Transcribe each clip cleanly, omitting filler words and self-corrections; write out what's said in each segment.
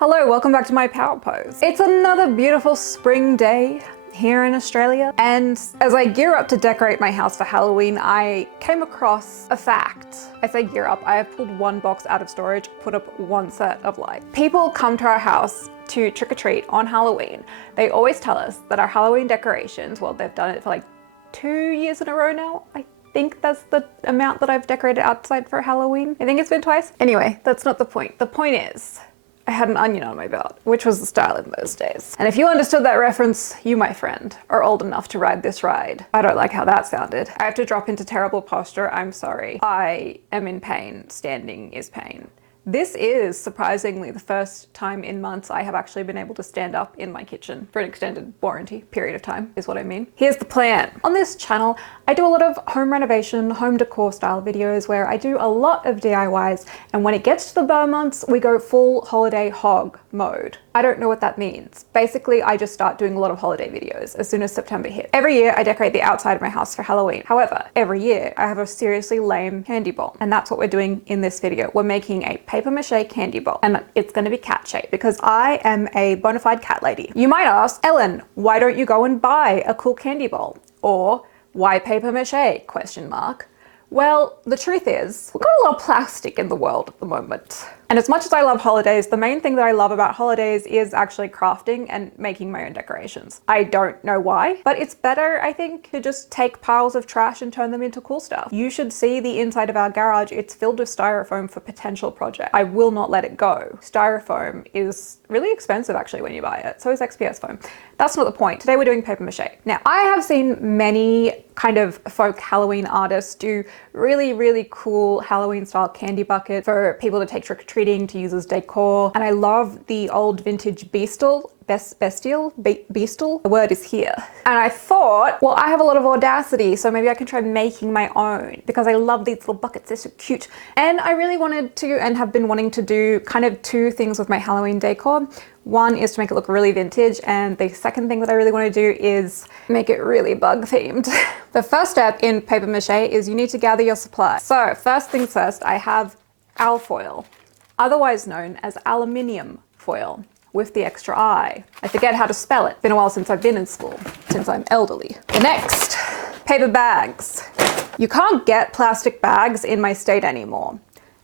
Hello, welcome back to my power pose. It's another beautiful spring day here in Australia, and as I gear up to decorate my house for Halloween, I came across a fact. I say gear up, I have pulled one box out of storage, put up one set of lights. People come to our house to trick-or-treat on Halloween. They always tell us that our Halloween decorations, well, they've done it for like 2 years in a row now. I think that's the amount that I've decorated outside for Halloween. I think it's been twice. Anyway, that's not the point. The point is, I had an onion on my belt, which was the style in those days. And if you understood that reference, you, my friend, are old enough to ride this ride. I don't like how that sounded. I have to drop into terrible posture, I'm sorry. I am in pain. Standing is pain. This is surprisingly the first time in months I have actually been able to stand up in my kitchen for an extended warranty period of time, is what I mean. Here's the plan. On this channel, I do a lot of home renovation, home decor style videos where I do a lot of DIYs, and when it gets to the Burr months, we go full holiday hog mode. I don't know what that means. Basically, I just start doing a lot of holiday videos as soon as September hits. Every year, I decorate the outside of my house for Halloween. However, every year, I have a seriously lame candy bowl, and that's what we're doing in this video. We're making a paper mache candy bowl, and it's gonna be cat shaped because I am a bona fide cat lady. You might ask, Ellen, why don't you go and buy a cool candy bowl? Or why paper mache, question mark? Well, the truth is, we've got a lot of plastic in the world at the moment. And as much as I love holidays, the main thing that I love about holidays is actually crafting and making my own decorations. I don't know why, but it's better, I think, to just take piles of trash and turn them into cool stuff. You should see the inside of our garage. It's filled with styrofoam for potential projects. I will not let it go. Styrofoam is really expensive actually when you buy it. So is XPS foam. That's not the point. Today we're doing paper mache. Now, I have seen many kind of folk Halloween artists do really, really cool Halloween style candy buckets for people to take trick-or-treating, to use as decor. And I love the old vintage beastel. The word is here. And I thought, well, I have a lot of audacity, so maybe I can try making my own because I love these little buckets, they're so cute. And I really wanted to, and have been wanting to do kind of two things with my Halloween decor. One is to make it look really vintage, and the second thing that I really want to do is make it really bug themed. The first step in paper mache is you need to gather your supplies. So first things first, I have alfoil, otherwise known as aluminium foil, with the extra I. I forget how to spell it. Been a while since I've been in school, since I'm elderly. The next, paper bags. You can't get plastic bags in my state anymore.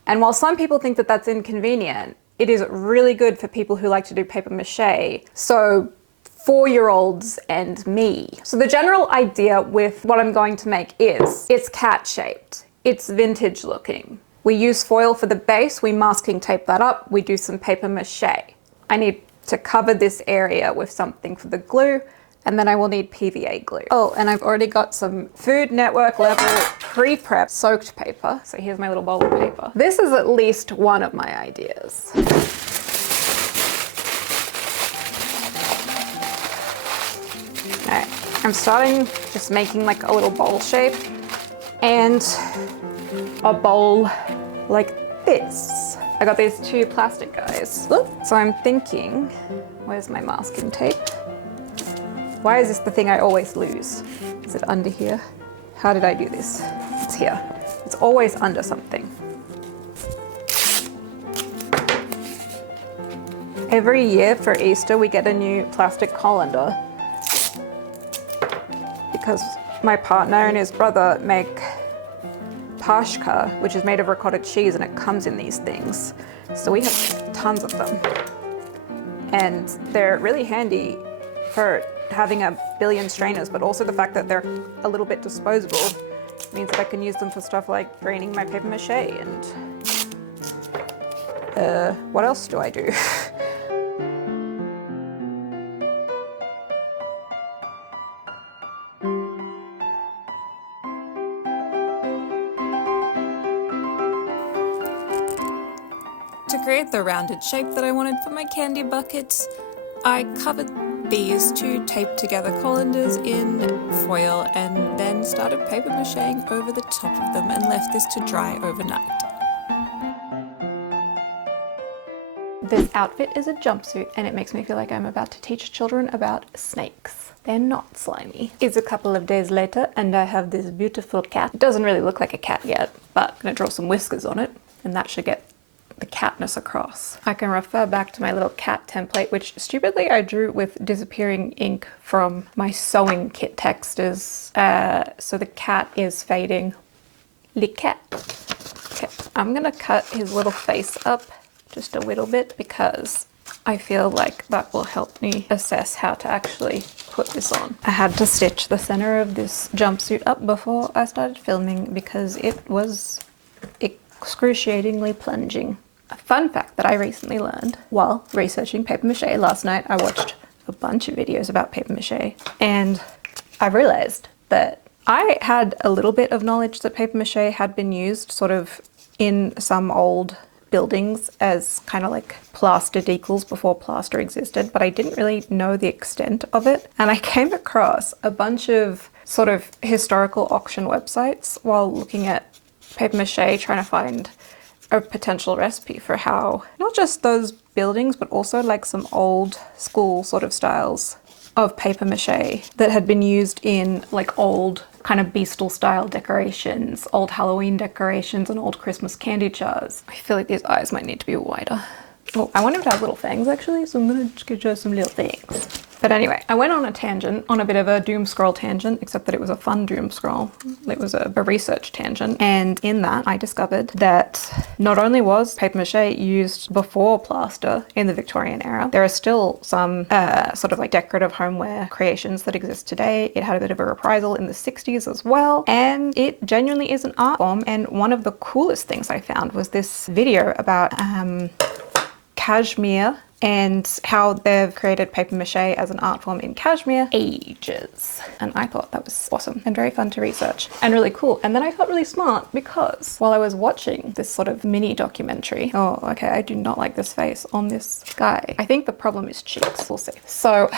And while some people think that that's inconvenient, it is really good for people who like to do paper mache. So 4-year-olds and me. So the general idea with what I'm going to make is, it's cat shaped. It's vintage looking. We use foil for the base, we masking tape that up, we do some paper mache. I need to cover this area with something for the glue, and then I will need PVA glue. Oh, and I've already got some Food Network level pre-prep soaked paper. So here's my little bowl of paper. This is at least one of my ideas. All right, I'm starting just making like a little bowl shape and a bowl like this. I got these two plastic guys. So I'm thinking, where's my masking tape? Why is this the thing I always lose? Is it under here? How did I do this? It's here. It's always under something. Every year for Easter, we get a new plastic colander because my partner and his brother make pashka, which is made of ricotta cheese, and it comes in these things. So we have tons of them. And they're really handy for having a billion strainers, but also the fact that they're a little bit disposable means that I can use them for stuff like draining my paper mache and what else do I do? To create the rounded shape that I wanted for my candy buckets, I covered these two taped together colanders in foil and then started paper macheing over the top of them and left this to dry overnight. This outfit is a jumpsuit and it makes me feel like I'm about to teach children about snakes. They're not slimy. It's a couple of days later and I have this beautiful cat. It doesn't really look like a cat yet, but I'm gonna draw some whiskers on it and that should get the catness across. I can refer back to my little cat template, which stupidly I drew with disappearing ink from my sewing kit textures. So the cat is fading. Le cat. Okay, I'm gonna cut his little face up just a little bit because I feel like that will help me assess how to actually put this on. I had to stitch the center of this jumpsuit up before I started filming because it was excruciatingly plunging. A fun fact that I recently learned while researching paper mache last night, I watched a bunch of videos about paper mache and I realized that I had a little bit of knowledge that paper mache had been used sort of in some old buildings as kind of like plaster decals before plaster existed, but I didn't really know the extent of it. And I came across a bunch of sort of historical auction websites while looking at paper mache, trying to find a potential recipe for how not just those buildings, but also like some old school sort of styles of paper mache that had been used in like old kind of beastal style decorations, old Halloween decorations and old Christmas candy jars. I feel like these eyes might need to be wider. Oh, I want him to have little fangs actually, so I'm gonna just show some little fangs. But anyway, I went on a tangent, on a bit of a doom scroll tangent, except that it was a fun doom scroll. It was a research tangent. And in that, I discovered that not only was paper mache used before plaster in the Victorian era, there are still some sort of like decorative homeware creations that exist today. It had a bit of a reprisal in the 60s as well. And it genuinely is an art form. And one of the coolest things I found was this video about cashmere and how they've created paper mache as an art form in cashmere ages. And I thought that was awesome and very fun to research and really cool. And then I felt really smart because while I was watching this sort of mini documentary, oh, okay, I do not like this face on this guy. I think the problem is cheeks, we'll see. So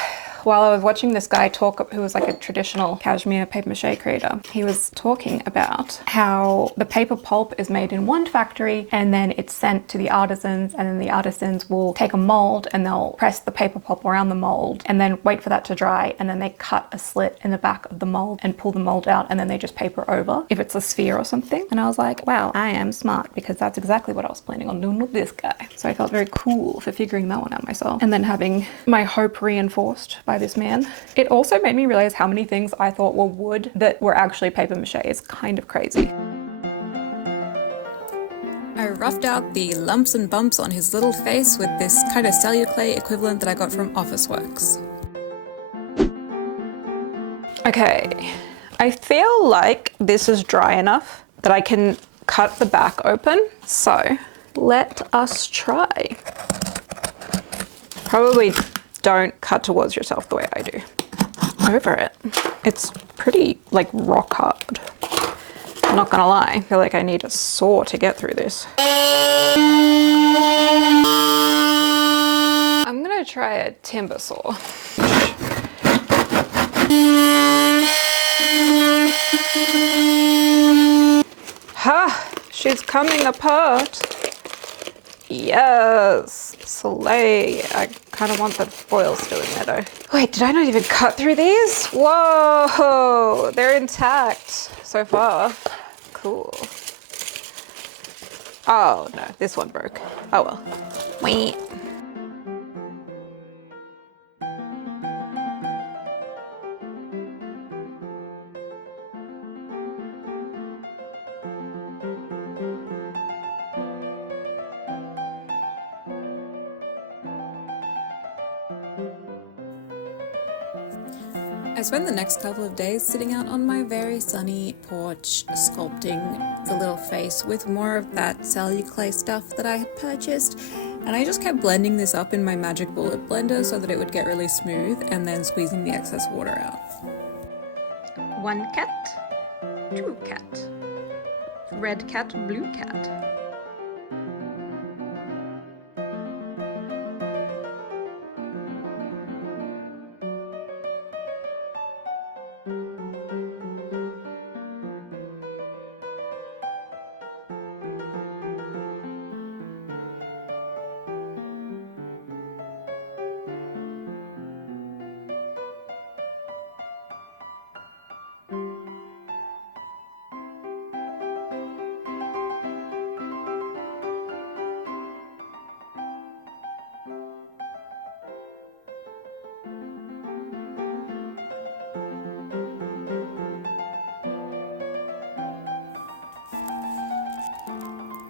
while I was watching this guy talk, who was like a traditional cashmere paper mache creator, he was talking about how the paper pulp is made in one factory and then it's sent to the artisans, and then the artisans will take a mold and they'll press the paper pulp around the mold and then wait for that to dry, and then they cut a slit in the back of the mold and pull the mold out, and then they just paper over if it's a sphere or something. And I was like, wow, I am smart, because that's exactly what I was planning on doing with this guy. So I felt very cool for figuring that one out myself, and then having my hope reinforced by this man. It also made me realize how many things I thought were wood that were actually paper mache. It's kind of crazy. I roughed out the lumps and bumps on his little face with this kind of celluclay equivalent that I got from Officeworks. Okay, I feel like this is dry enough that I can cut the back open. So let us try. Probably don't cut towards yourself the way I do. Over it. It's pretty like rock hard. I'm not gonna lie, I feel like I need a saw to get through this. I'm gonna try a timber saw. Ha! She's coming apart. Yes, slay. I kind of want the foil still in there though. Wait, did I not even cut through these? Whoa, they're intact so far. Cool. Oh no, this one broke. Oh well. Wait. I spent the next couple of days sitting out on my very sunny porch sculpting the little face with more of that celluclay stuff that I had purchased, and I just kept blending this up in my magic bullet blender so that it would get really smooth, and then squeezing the excess water out. One cat, two cat, red cat, blue cat.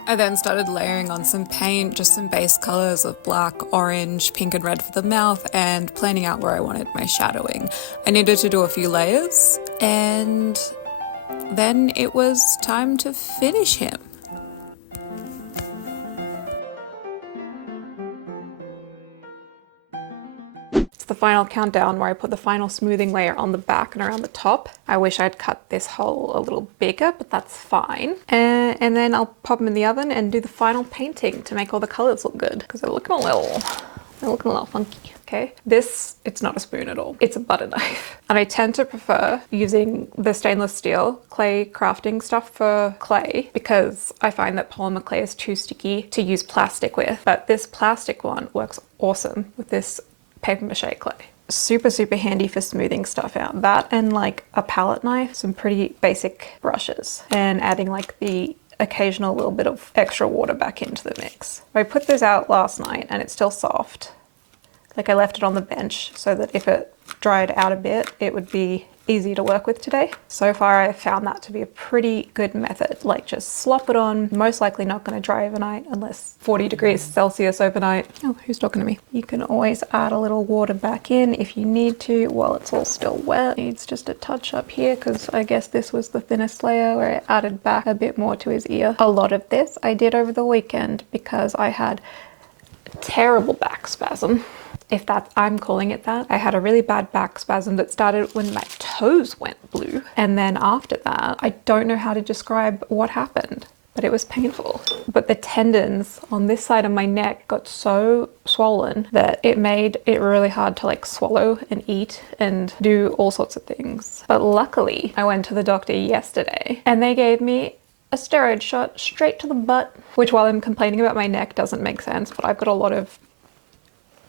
I then started layering on some paint, just some base colors of black, orange, pink and red for the mouth, and planning out where I wanted my shadowing. I needed to do a few layers, and then it was time to finish him. The final countdown where I put the final smoothing layer on the back and around the top. I wish I'd cut this hole a little bigger, but that's fine. And then I'll pop them in the oven and do the final painting to make all the colors look good, because they're looking a little funky. Okay, it's not a spoon at all. It's a butter knife. And I tend to prefer using the stainless steel clay crafting stuff for clay, because I find that polymer clay is too sticky to use plastic with. But this plastic one works awesome with this paper mache clay. Super, super handy for smoothing stuff out. That and like a palette knife, some pretty basic brushes, and adding like the occasional little bit of extra water back into the mix. I put this out last night and it's still soft. Like I left it on the bench so that if it dried out a bit, it would be easy to work with today. So far I found that to be a pretty good method. Like just slop it on, most likely not going to dry overnight unless 40 degrees Celsius overnight. Oh, who's talking to me? You can always add a little water back in if you need to while it's all still wet. Needs just a touch up here because I guess this was the thinnest layer where I added back a bit more to his ear. A lot of this I did over the weekend because I had a terrible back spasm. If that, I'm calling it that. I had a really bad back spasm that started when my toes went blue. And then after that, I don't know how to describe what happened, but it was painful. But the tendons on this side of my neck got so swollen that it made it really hard to like swallow and eat and do all sorts of things. But luckily, I went to the doctor yesterday and they gave me a steroid shot straight to the butt, which while I'm complaining about my neck doesn't make sense, but I've got a lot of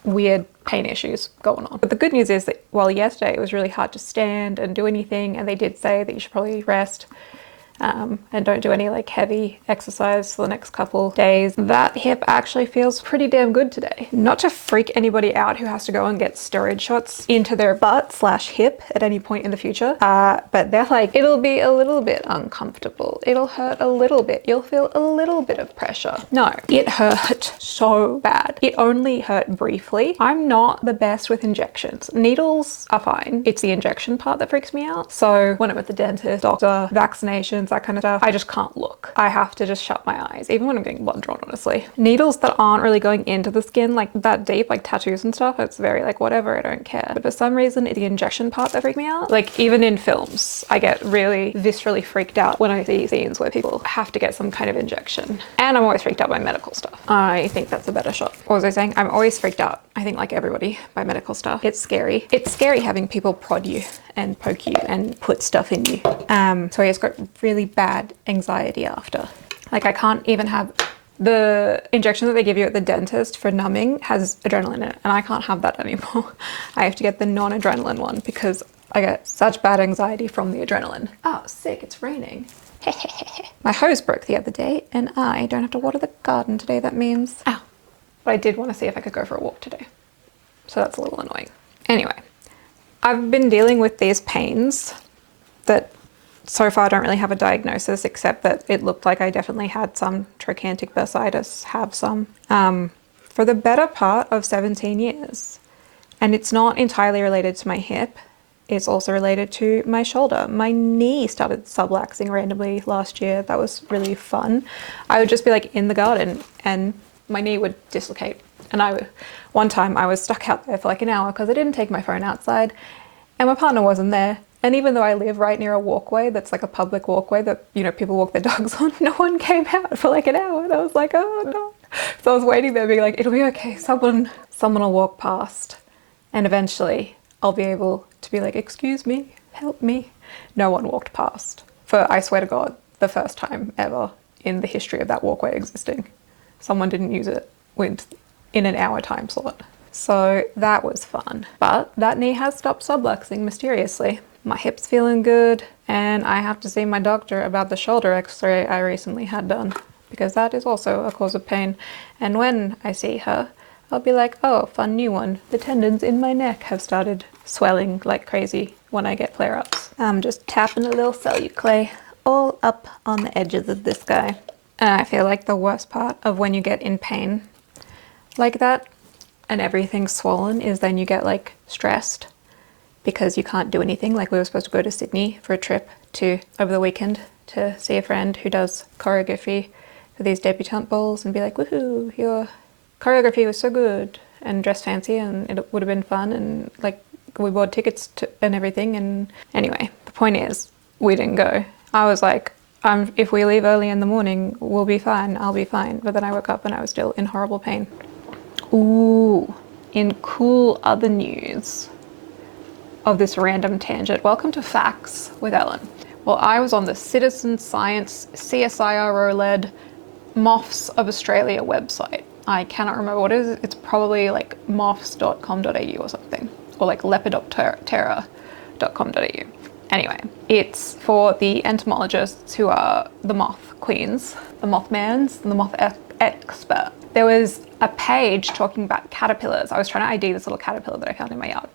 weird pain issues going on. But the good news is that while yesterday it was really hard to stand and do anything, and they did say that you should probably rest and don't do any like heavy exercise for the next couple days, that hip actually feels pretty damn good today. Not to freak anybody out who has to go and get steroid shots into their butt / hip at any point in the future, but they're like, it'll be a little bit uncomfortable, it'll hurt a little bit, you'll feel a little bit of pressure. No, it hurt so bad. It only hurt briefly. I'm not the best with injections. Needles are fine. It's the injection part that freaks me out. So when I'm at the dentist, doctor, vaccinations, that kind of stuff, I just can't look. I have to just shut my eyes, even when I'm getting blood drawn, honestly. Needles that aren't really going into the skin like that deep, like tattoos and stuff, it's very like whatever, I don't care. But for some reason, it's the injection part that freaks me out. Like even in films, I get really viscerally freaked out when I see scenes where people have to get some kind of injection. And I'm always freaked out by medical stuff. I think that's a better shot. What was I saying? I'm always freaked out, I think like everybody, by medical stuff. It's scary. It's scary having people prod you and poke you and put stuff in you. So I just got really bad anxiety after. Like I can't even have the injection that they give you at the dentist for numbing has adrenaline in it, and I can't have that anymore. I have to get the non-adrenaline one because I get such bad anxiety from the adrenaline. Oh, sick, it's raining. My hose broke the other day and I don't have to water the garden today, that means. Ow. But I did want to see if I could go for a walk today. So that's a little annoying. Anyway, I've been dealing with these pains that so far I don't really have a diagnosis, except that it looked like I definitely had some trochanteric bursitis, have some, for the better part of 17 years. And it's not entirely related to my hip. It's also related to my shoulder. My knee started subluxing randomly last year. That was really fun. I would just be like in the garden and my knee would dislocate. And one time I was stuck out there for like an hour because I didn't take my phone outside and my partner wasn't there. And even though I live right near a walkway that's like a public walkway that, you know, people walk their dogs on, no one came out for like an hour. And I was like, oh no. So I was waiting there being like, it'll be okay. Someone will walk past and eventually I'll be able to be like, excuse me, help me. No one walked past for, I swear to God, the first time ever in the history of that walkway existing. Someone didn't use it in an hour time slot. So that was fun. But that knee has stopped subluxing mysteriously. My hip's feeling good, and I have to see my doctor about the shoulder x-ray I recently had done, because that is also a cause of pain. And when I see her, I'll be like, oh, fun new one. The tendons in my neck have started swelling like crazy when I get flare-ups. I'm just tapping a little celluclay all up on the edges of this guy. And I feel like the worst part of when you get in pain like that and everything's swollen is then you get like stressed because you can't do anything. Like we were supposed to go to Sydney for a trip over the weekend to see a friend who does choreography for these debutante balls and be like, woohoo, your choreography was so good, and dress fancy, and it would have been fun, and like we bought tickets and everything. And anyway, the point is we didn't go. I was like, if we leave early in the morning, we'll be fine, I'll be fine. But then I woke up and I was still in horrible pain. Ooh, in cool other news of this random tangent, welcome to Facts with Ellen. Well, I was on the Citizen Science CSIRO-led Moths of Australia website. I cannot remember what it is. It's probably like moths.com.au or something, or like lepidoptera.com.au. Anyway, it's for the entomologists who are the moth queens, the mothmans, and the moth expert. There was a page talking about caterpillars. I was trying to ID this little caterpillar that I found in my yard.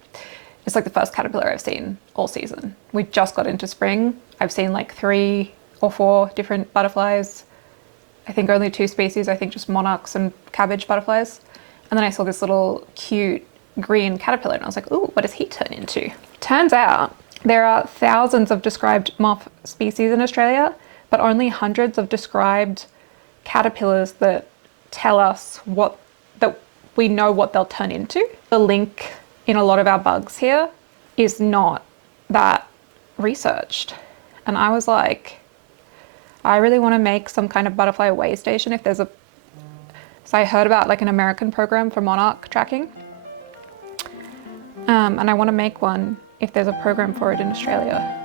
It's like the first caterpillar I've seen all season. We just got into spring. I've seen like 3 or 4 different butterflies. I think only 2 species, I think just monarchs and cabbage butterflies. And then I saw this little cute green caterpillar and I was like, ooh, what does he turn into? Turns out there are thousands of described moth species in Australia, but only hundreds of described caterpillars that tell us that we know what they'll turn into. The link in a lot of our bugs here is not that researched. And I was like, I really want to make some kind of butterfly way station if there's so I heard about like an American program for monarch tracking. And I want to make one if there's a program for it in Australia.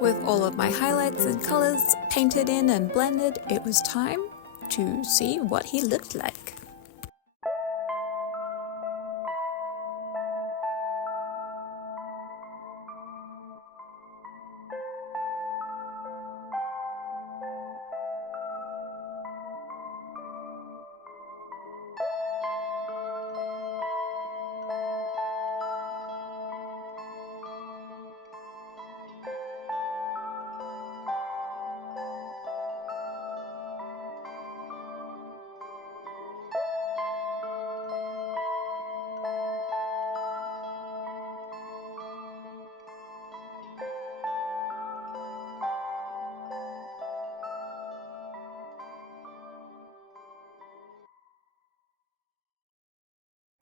With all of my highlights and colors painted in and blended, it was time to see what he looked like.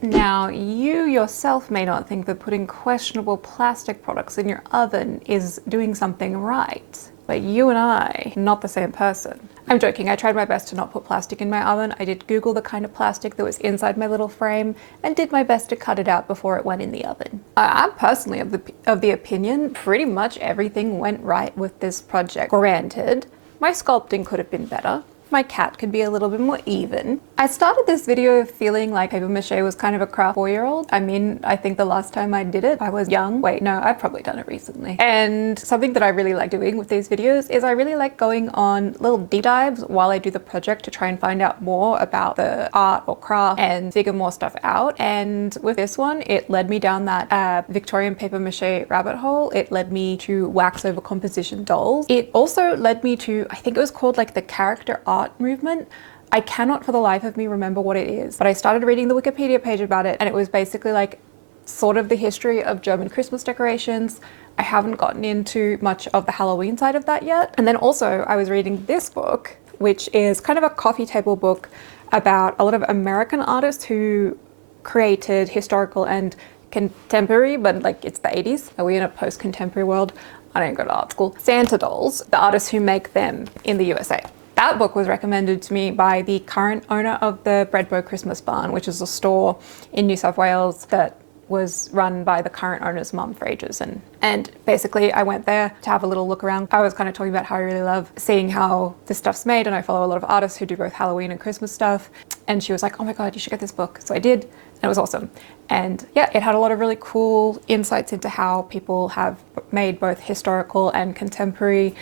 Now, you yourself may not think that putting questionable plastic products in your oven is doing something right, but you and I, not the same person. I'm joking, I tried my best to not put plastic in my oven. I did Google the kind of plastic that was inside my little frame and did my best to cut it out before it went in the oven. I'm personally of the opinion pretty much everything went right with this project. Granted, my sculpting could have been better. my cat could be a little bit more even. I started this video feeling like paper mache was kind of a craft 4-year-old. I mean, I think the last time I did it, I was young. Wait, no, I've probably done it recently. And something that I really like doing with these videos is I really like going on little deep dives while I do the project to try and find out more about the art or craft and figure more stuff out. And with this one, it led me down that Victorian paper mache rabbit hole. It led me to wax over composition dolls. It also led me to, I think it was called like the character art movement. I cannot for the life of me remember what it is, but I started reading the Wikipedia page about it, and it was basically like sort of the history of German Christmas decorations. I haven't gotten into much of the Halloween side of that yet. And then also I was reading this book, which is kind of a coffee table book about a lot of American artists who created historical and contemporary, but like it's the 80s. Are we in a post-contemporary world? I don't go to art school. Santa dolls, the artists who make them in the USA. That book was recommended to me by the current owner of the Breadbow Christmas Barn, which is a store in New South Wales that was run by the current owner's mum for ages. And basically I went there to have a little look around. I was kind of talking about how I really love seeing how this stuff's made, and I follow a lot of artists who do both Halloween and Christmas stuff. And she was like, oh my God, you should get this book. So I did, and it was awesome. And yeah, it had a lot of really cool insights into how people have made both historical and contemporary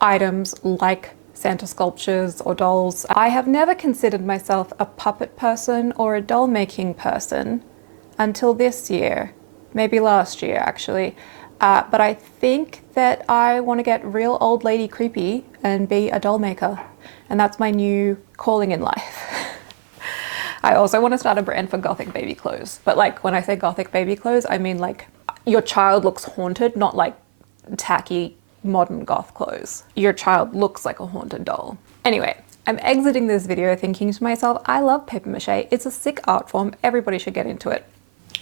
items like Santa sculptures or dolls. I have never considered myself a puppet person or a doll making person until this year, maybe last year actually. But I think that I want to get real old lady creepy and be a doll maker. And that's my new calling in life. I also want to start a brand for Gothic baby clothes. But like when I say Gothic baby clothes, I mean like your child looks haunted, not like tacky modern goth clothes. Your child looks like a haunted doll. Anyway, I'm exiting this video thinking to myself, I love paper mache. It's a sick art form. Everybody should get into it.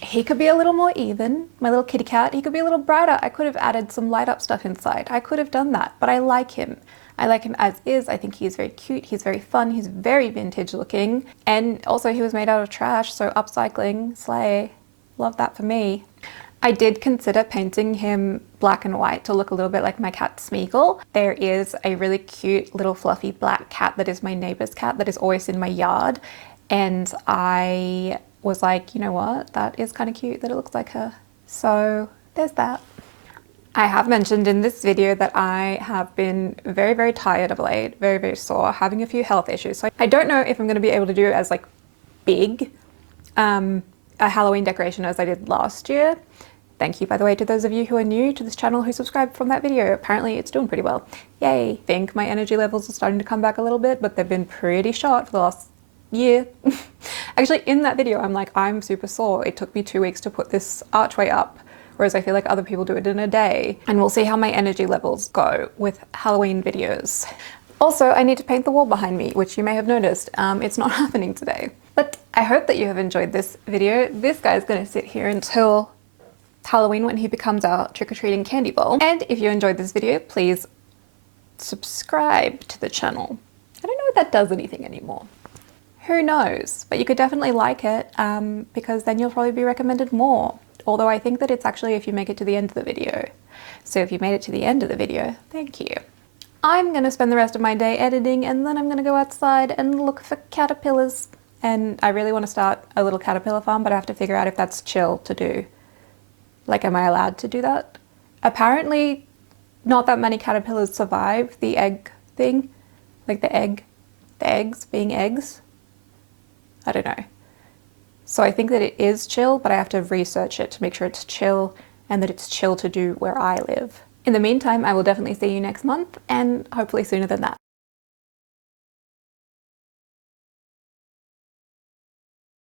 He could be a little more even, my little kitty cat. He could be a little brighter. I could have added some light up stuff inside. I could have done that, but I like him. I like him as is. I think he's very cute. He's very fun. He's very vintage looking. And also he was made out of trash, so upcycling, slay. Love that for me. I did consider painting him black and white to look a little bit like my cat Smeagol. There is a really cute little fluffy black cat that is my neighbor's cat that is always in my yard. And I was like, you know what? That is kind of cute that it looks like her. So there's that. I have mentioned in this video that I have been very, very tired of late, very, very sore, having a few health issues. So I don't know if I'm going to be able to do as like big a Halloween decoration as I did last year. Thank you, by the way, to those of you who are new to this channel who subscribed from that video. Apparently it's doing pretty well. Yay. I think my energy levels are starting to come back a little bit, but they've been pretty short for the last year. Actually, in that video, I'm like, I'm super sore. It took me 2 weeks to put this archway up, whereas I feel like other people do it in a day. And we'll see how my energy levels go with Halloween videos. Also, I need to paint the wall behind me, which you may have noticed. It's not happening today. But I hope that you have enjoyed this video. This guy's gonna sit here until Halloween when he becomes our trick-or-treating candy bowl. And if you enjoyed this video, please subscribe to the channel. I don't know if that does anything anymore. Who knows? But you could definitely like it because then you'll probably be recommended more. Although I think that it's actually if you make it to the end of the video. So if you made it to the end of the video, thank you. I'm gonna spend the rest of my day editing, and then I'm gonna go outside and look for caterpillars. And I really want to start a little caterpillar farm, but I have to figure out if that's chill to do. Like, am I allowed to do that? Apparently, not that many caterpillars survive the egg thing. Like the eggs being eggs. I don't know. So I think that it is chill, but I have to research it to make sure it's chill and that it's chill to do where I live. In the meantime, I will definitely see you next month and hopefully sooner than that.